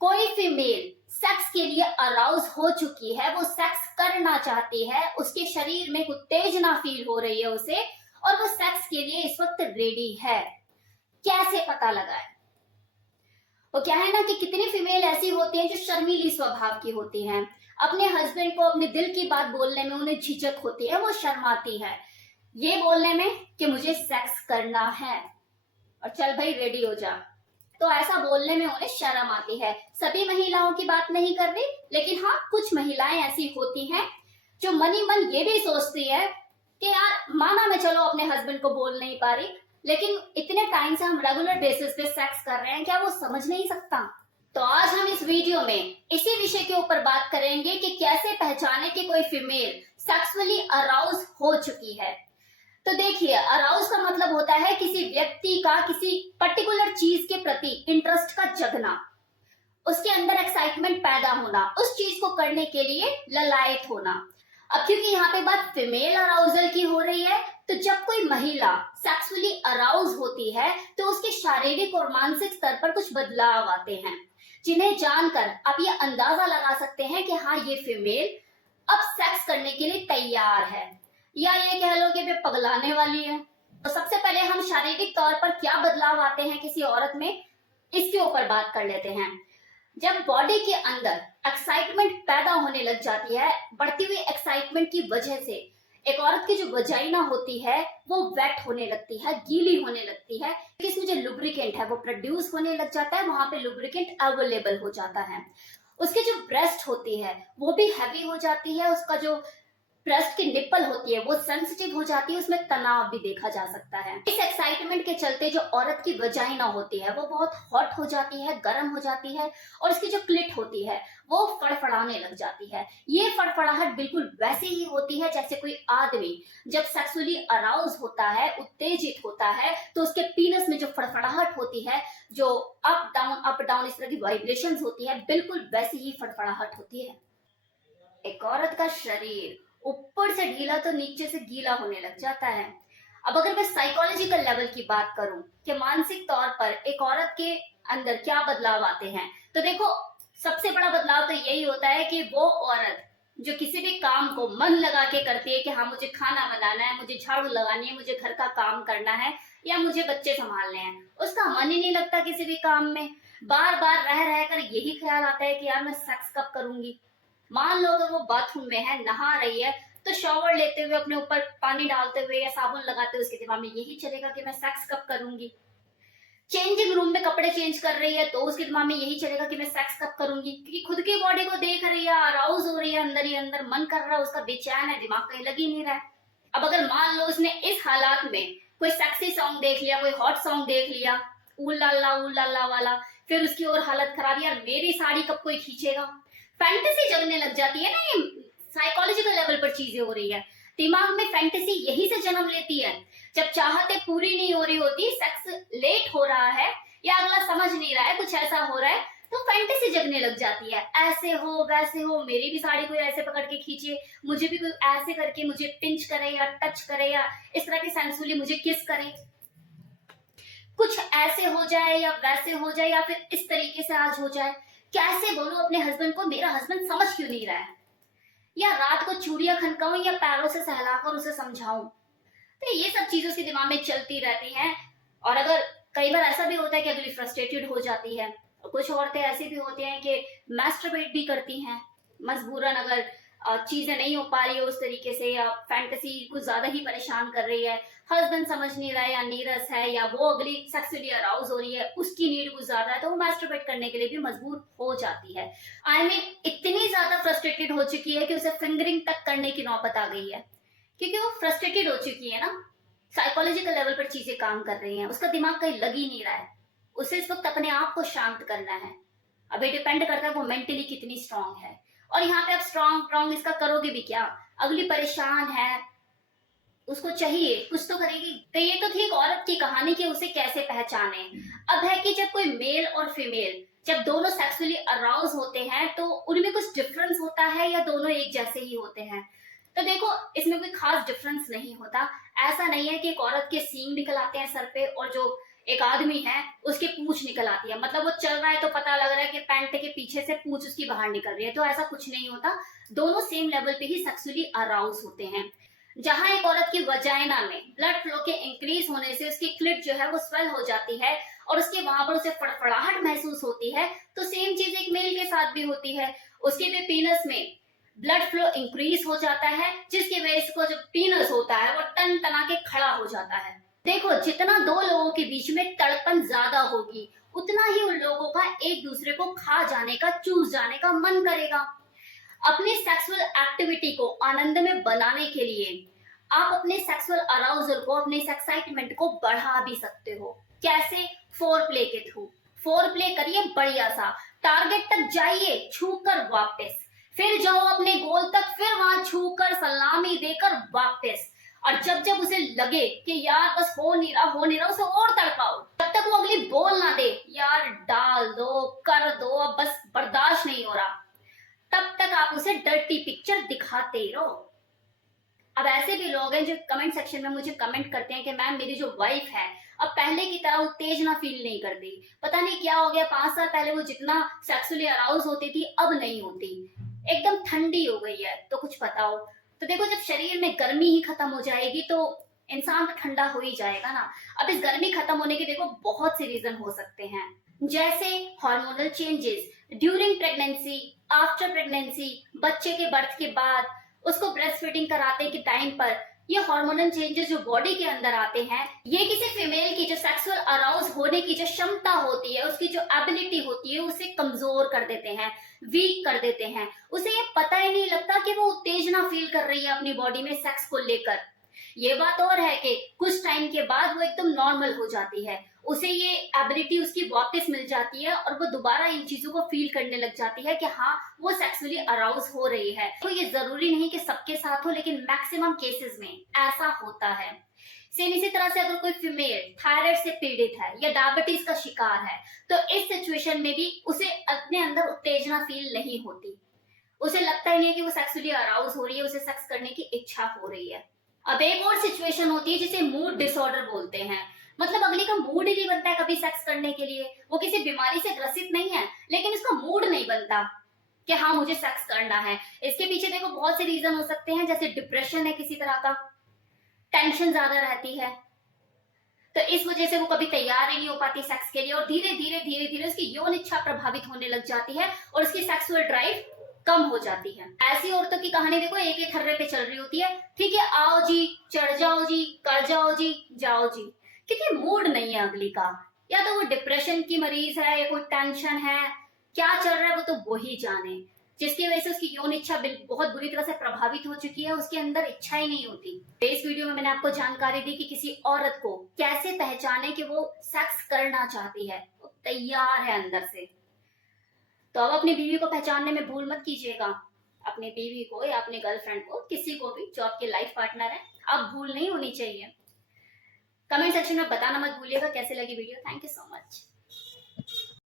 कोई female sex के लिए अराउज हो चुकी है, वो सेक्स करना चाहती है, उसके शरीर में उत्तेजना फील हो रही है उसे, और वो सेक्स के लिए इस वक्त रेडी है, कैसे पता लगाए? वो क्या है ना कि कितनी फीमेल ऐसी होती हैं जो शर्मीली स्वभाव की होती हैं, अपने हस्बैंड को अपने दिल की बात बोलने में उन्हें झिझक होती है, वो शर्माती है ये बोलने में कि मुझे सेक्स करना है और चल भाई रेडी हो जा। तो ऐसा बोलने में उन्हें शर्म आती है। सभी महिलाओं की बात नहीं कर रही, लेकिन हाँ कुछ महिलाएं ऐसी होती हैं जो मनी मन ये भी सोचती है कि यार माना मैं चलो अपने हस्बैंड को बोल नहीं पा रही, लेकिन इतने टाइम से हम रेगुलर बेसिस पे सेक्स कर रहे हैं, क्या वो समझ नहीं सकता? तो आज हम इस वीडियो में इसी विषय के ऊपर बात करेंगे कि कैसे पहचाने कि कोई फीमेल सेक्सुअली अराउज हो चुकी है। तो देखिए, अराउज का मतलब होता है किसी व्यक्ति का किसी पर्टिकुलर चीज के प्रति इंटरेस्ट का जगना, उसके अंदर एक्साइटमेंट पैदा होना, उस चीज को करने के लिए ललायत होना। अब क्योंकि यहाँ पे बात फीमेल अराउजल की हो रही है, तो जब कोई महिला सेक्सुअली अराउज होती है तो उसके शारीरिक और मानसिक स्तर पर कुछ बदलाव आते हैं, जिन्हें जानकर आप ये अंदाजा लगा सकते हैं कि हाँ ये फीमेल अब सेक्स करने के लिए तैयार है, या ये कह लो कि वे पगलाने वाली है। तो सबसे पहले हम शारीरिक तौर पर क्या बदलाव आते हैं किसी औरत में, इसके ऊपर बात कर लेते हैं। जब बॉडी के अंदर एक्साइटमेंट पैदा होने लग जाती है, बढ़ती हुई एक्साइटमेंट की वजह से एक औरत की जो वजाइना होती है वो वेट होने लगती है, गीली होने लगती है, इसमें जो लुब्रिकेंट है वो प्रोड्यूस होने लग जाता है, वहां पे लुब्रिकेंट अवेलेबल हो जाता है। उसकी जो ब्रेस्ट होती है वो भी हैवी हो जाती है, उसका जो ब्रेस्ट की निप्पल होती है वो सेंसिटिव हो जाती है, उसमें तनाव भी देखा जा सकता है। इस एक्साइटमेंट के चलते जो औरत की वजाइना होती है वो बहुत हॉट हो जाती है, गर्म हो जाती है, और इसकी जो क्लिट होती है वो फड़फड़ाने लग जाती है। ये फड़फड़ाहट बिल्कुल वैसे ही होती है जैसे कोई आदमी जब सेक्सुअली अराउज होता है, उत्तेजित होता है, तो उसके पीनस में जो फड़फड़ाहट होती है, जो अप डाउन इस तरह की वाइब्रेशंस होती है, बिल्कुल वैसी ही फड़फड़ाहट होती है। एक औरत का शरीर ऊपर से ढीला तो नीचे से गीला होने लग जाता है। अब अगर मैं साइकोलॉजिकल लेवल की बात करूं कि मानसिक तौर पर एक औरत के अंदर क्या बदलाव आते हैं, तो देखो सबसे बड़ा बदलाव तो यही होता है कि वो औरत जो किसी भी काम को मन लगा के करती है कि हाँ मुझे खाना बनाना है, मुझे झाड़ू लगानी है, मुझे घर का काम करना है, या मुझे बच्चे संभालने हैं, उसका मन ही नहीं लगता किसी भी काम में। बार बार रह रहकर यही ख्याल आता है कि यार मैं सेक्स कब करूंगी। मान लो अगर वो बाथरूम में है, नहा रही है, तो शॉवर लेते हुए अपने ऊपर पानी डालते हुए या साबुन लगाते हुए उसके दिमाग में यही चलेगा कि मैं सेक्स कब करूंगी। चेंजिंग रूम में कपड़े चेंज कर रही है तो उसके दिमाग में यही चलेगा कि मैं सेक्स कब करूंगी, क्योंकि खुद की बॉडी को देख रही है, अराउज हो रही है, अंदर ही अंदर मन कर रहा है, उसका बेचैन है, दिमाग कहीं लग ही नहीं रहा है। अब अगर मान लो उसने इस हालात में कोई सेक्सी सॉन्ग देख लिया, कोई हॉट सॉन्ग देख लिया, उल्ला वाला, फिर उसकी और हालत खराब, यार मेरी साड़ी कब कोई खींचेगा, फैंटेसी जगने लग जाती है ना। ये साइकोलॉजिकल लेवल पर चीजें हो रही है, दिमाग में फैंटेसी यही से जन्म लेती है। जब चाहते पूरी नहीं हो रही होती, सेक्स लेट हो रहा है या अगला समझ नहीं रहा है, कुछ ऐसा हो रहा है, तो फैंटेसी जगने लग जाती है, ऐसे हो वैसे हो, मेरी भी साड़ी कोई ऐसे पकड़ के खींचे, मुझे भी कोई ऐसे करके मुझे पिंच करे या टच करे या इस तरह के सेंसुअली मुझे किस करे, कुछ ऐसे हो जाए या वैसे हो जाए या फिर इस तरीके से आज हो जाए। कैसे बोलूं अपने हस्बैंड को, मेरा हस्बैंड समझ क्यों नहीं रहा है, या रात को चूड़ियां खनकाऊं या पैरों से सहलाकर उसे समझाऊं। तो ये सब चीजें उसके दिमाग में चलती रहती हैं। और अगर कई बार ऐसा भी होता है कि अगली फ्रस्ट्रेटेड हो जाती है, और कुछ औरतें ऐसी भी होती हैं कि मैस्टरबेट भी करती हैं मजबूरन, अगर चीजें नहीं हो पा रही है उस तरीके से, या फैंटेसी कुछ ज्यादा ही परेशान कर रही है, हस्बैंड समझ नहीं रहा है या नीरस है, या वो अगली सेक्सुअली अराउज हो रही है, उसकी नीड कुछ ज्यादा है, तो वो मैस्टरबेट करने के लिए भी मजबूर हो जाती है। आई मीन इतनी ज्यादा फ्रस्ट्रेटेड हो चुकी है कि उसे फिंगरिंग तक करने की नौबत आ गई है, क्योंकि वो फ्रस्ट्रेटेड हो चुकी है ना, साइकोलॉजिकल लेवल पर चीजें काम कर रही हैं, उसका दिमाग कहीं लग ही नहीं रहा है, उसे इस वक्त अपने आप को शांत करना है। अब ये डिपेंड करता है वो मेंटली कितनी स्ट्रांग है, और यहाँ पे आप स्ट्रांग इसका करोगे भी क्या, अगली परेशान है, उसको चाहिए कुछ तो करेगी। तो ये तो थी एक औरत की कहानी कि उसे कैसे पहचाने। अब है कि जब कोई मेल और फीमेल जब दोनों सेक्सुअली अराउज होते हैं तो उनमें कुछ डिफरेंस होता है या दोनों एक जैसे ही होते हैं। तो देखो इसमें कोई खास डिफरेंस नहीं होता, ऐसा नहीं है कि एक औरत के सींग निकल आते हैं सर पे और जो एक आदमी है, उसकी पूंछ निकल आती है, मतलब वो चल रहा है तो पता लग रहा है कि पैंट के पीछे से पूंछ उसकी बाहर निकल रही है, तो ऐसा कुछ नहीं होता। दोनों सेम लेवल पे ही सेक्सुअली अराउज होते हैं। जहां एक औरत की वजाइना में ब्लड फ्लो के इंक्रीज होने से उसकी क्लिट जो है वो स्वेल हो जाती है और उसके वहां पर उसे फड़फड़ाहट महसूस होती है, तो सेम चीज एक मेल के साथ भी होती है। उसके भी पीनस में ब्लड फ्लो इंक्रीज हो जाता है, जिसकी वजह से जो पीनस होता है वो टन तना के खड़ा हो जाता है। देखो, जितना दो लोगों के बीच में तड़पन ज्यादा होगी, उतना ही उन लोगों का एक दूसरे को खा जाने का, चूस जाने का मन करेगा। अपनी सेक्सुअल एक्टिविटी को आनंद में बनाने के लिए आप अपने सेक्सुअल अराउजल को, अपने एक्साइटमेंट को बढ़ा भी सकते हो। कैसे? फोर प्ले के थ्रू। फोर प्ले करिए बढ़िया सा, टारगेट तक जाइए, छूकर वापस, फिर जाओ अपने गोल तक, फिर वहां छूकर सलामी देकर वापस। और जब जब उसे लगे कि यार बस हो नहीं रहा, उसे और तड़पाओ। जब तक वो अगली बोल ना दे यार डाल दो, कर दो, अब बस बर्दाश्त नहीं हो रहा, तब तक आप उसे डर्टी पिक्चर दिखाते रहो। अब ऐसे भी लोग हैं जो कमेंट सेक्शन में मुझे कमेंट करते हैं कि मैम मेरी जो वाइफ है अब पहले की तरह उत्तेजना फील नहीं करती, पता नहीं क्या हो गया, 5 साल पहले वो जितना सेक्सुअली अराउज होती थी अब नहीं होती, एकदम ठंडी हो गई है, तो कुछ बताओ। तो देखो, जब शरीर में गर्मी ही खत्म हो जाएगी तो इंसान तो ठंडा हो ही जाएगा ना। अब इस गर्मी खत्म होने के देखो बहुत से रीजन हो सकते हैं, जैसे hormonal changes during pregnancy, after pregnancy, बच्चे के बर्थ के बाद, उसको ब्रेस्ट फीडिंग कराते के टाइम पर ये हार्मोनल चेंजेस जो बॉडी के अंदर आते हैं, ये किसी फीमेल की जो सेक्सुअल अराउज होने की जो क्षमता होती है, उसकी जो एबिलिटी होती है, उसे कमजोर कर देते हैं, वीक कर देते हैं। उसे ये पता ही नहीं लगता कि वो उत्तेजना फील कर रही है अपनी बॉडी में सेक्स को लेकर। ये बात और है कि कुछ टाइम के बाद वो एकदम नॉर्मल हो जाती है, उसे ये एबिलिटी उसकी वापस मिल जाती है और वो दोबारा इन चीजों को फील करने लग जाती है कि हाँ वो सेक्सुअली अराउज हो रही है। तो ये जरूरी नहीं कि सबके साथ हो, लेकिन मैक्सिमम केसेस में ऐसा होता है। सेम इसी तरह से अगर कोई फीमेल थायराइड से पीड़ित है या डायबिटीज का शिकार है, तो इस सिचुएशन में भी उसे अपने अंदर उत्तेजना फील नहीं होती, उसे लगता ही नहीं कि वो सेक्सुअली अराउज हो रही है, उसे सेक्स करने की इच्छा हो रही है। अब एक और सिचुएशन होती है जिसे मूड डिसऑर्डर बोलते हैं, मतलब अगले का मूड ही नहीं बनता है कभी सेक्स करने के लिए, वो किसी बीमारी से ग्रसित नहीं है लेकिन उसका मूड नहीं बनता कि हाँ मुझे सेक्स करना है। इसके पीछे देखो बहुत से रीजन हो सकते हैं, जैसे डिप्रेशन है किसी तरह का, टेंशन ज्यादा रहती है, तो इस वजह से वो कभी तैयार ही नहीं हो पाती सेक्स के लिए, और धीरे धीरे उसकी यौन इच्छा प्रभावित होने लग जाती है और उसकी सेक्सुअल ड्राइव कम हो जाती है। ऐसी औरतों की कहानी देखो एक एक हर्रे पे चल रही होती है, ठीक है आओ जी, चढ़ जाओ जी, कर जाओ जी, जाओ जी, क्योंकि मूड नहीं है अगली का, या तो वो डिप्रेशन की मरीज है या कोई टेंशन है, क्या चल रहा है वो तो वो ही जाने, जिसकी वजह से उसकी यौन इच्छा बहुत बुरी तरह से प्रभावित हो चुकी है, उसके अंदर इच्छा ही नहीं होती। इस वीडियो में मैंने आपको जानकारी दी कि किसी औरत को कैसे पहचाने कि वो सेक्स करना चाहती है, वो तैयार है अंदर से। तो अब अपनी बीवी को पहचानने में भूल मत कीजिएगा, अपनी बीवी को या अपने गर्लफ्रेंड को, किसी को भी जो आपके लाइफ पार्टनर है, अब भूल नहीं होनी चाहिए। कमेंट सेक्शन में बताना मत भूलिएगा कैसे लगी video. Thank you so much.